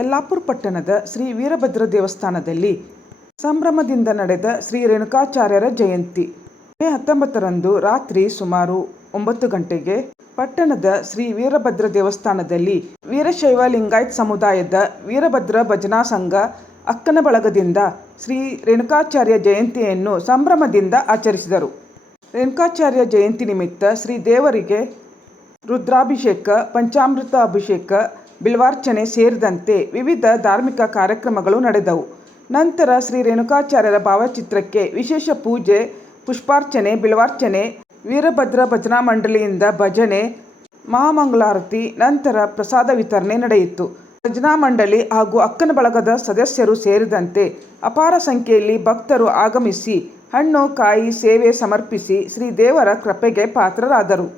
ಯಲ್ಲಾಪುರ ಪಟ್ಟಣದ ಶ್ರೀ ವೀರಭದ್ರ ದೇವಸ್ಥಾನದಲ್ಲಿ ಸಂಭ್ರಮದಿಂದ ನಡೆದ ಶ್ರೀ ರೇಣುಕಾಚಾರ್ಯರ ಜಯಂತಿ ಮೇ 19ರಂದು ರಾತ್ರಿ ಸುಮಾರು 9 ಗಂಟೆಗೆ ಪಟ್ಟಣದ ಶ್ರೀ ವೀರಭದ್ರ ದೇವಸ್ಥಾನದಲ್ಲಿ ವೀರಶೈವ ಲಿಂಗಾಯತ ಸಮುದಾಯದ ವೀರಭದ್ರ ಭಜನಾ ಸಂಘ ಅಕ್ಕನ ಬಳಗದಿಂದ ಶ್ರೀ ರೇಣುಕಾಚಾರ್ಯ ಜಯಂತಿಯನ್ನು ಸಂಭ್ರಮದಿಂದ ಆಚರಿಸಿದರು. ರೇಣುಕಾಚಾರ್ಯ ಜಯಂತಿ ನಿಮಿತ್ತ ಶ್ರೀ ದೇವರಿಗೆ ರುದ್ರಾಭಿಷೇಕ, ಪಂಚಾಮೃತ ಅಭಿಷೇಕ, ಬಿಲ್ವಾರ್ಚನೆ ಸೇರಿದಂತೆ ವಿವಿಧ ಧಾರ್ಮಿಕ ಕಾರ್ಯಕ್ರಮಗಳು ನಡೆದವು. ನಂತರ ಶ್ರೀ ರೇಣುಕಾಚಾರ್ಯರ ಭಾವಚಿತ್ರಕ್ಕೆ ವಿಶೇಷ ಪೂಜೆ, ಪುಷ್ಪಾರ್ಚನೆ, ಬಿಲ್ವಾರ್ಚನೆ, ವೀರಭದ್ರ ಭಜನಾ ಮಂಡಳಿಯಿಂದ ಭಜನೆ, ಮಹಾಮಂಗಳಾರತಿ, ನಂತರ ಪ್ರಸಾದ ವಿತರಣೆ ನಡೆಯಿತು. ಭಜನಾ ಮಂಡಳಿ ಹಾಗೂ ಅಕ್ಕನ ಬಳಗದ ಸದಸ್ಯರು ಸೇರಿದಂತೆ ಅಪಾರ ಸಂಖ್ಯೆಯಲ್ಲಿ ಭಕ್ತರು ಆಗಮಿಸಿ ಹಣ್ಣು, ಕಾಯಿ, ಸೇವೆ ಸಮರ್ಪಿಸಿ ಶ್ರೀ ದೇವರ ಕೃಪೆಗೆ ಪಾತ್ರರಾದರು.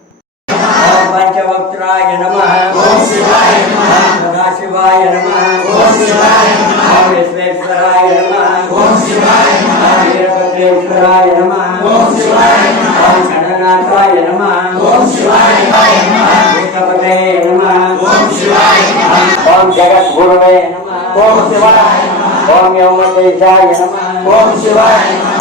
पंचवक्त्राय नमः, ओम शिवाय नमः, सदाशिवाय नमः, ओम शिवाय नमः, विश्वेश्वराय नमः, ओम शिवाय नमः, वीरभद्रेश्वराय नमः, ओम शिवाय नमः, गणनाथाय नमः, ओम शिवाय नमः, भूतपते नमः, ओम शिवाय नमः, ओम जगद्गुरवे नमः, ओम शिवाय नमः, ओम यौमकेशाय नमः, ओम शिवाय नमः.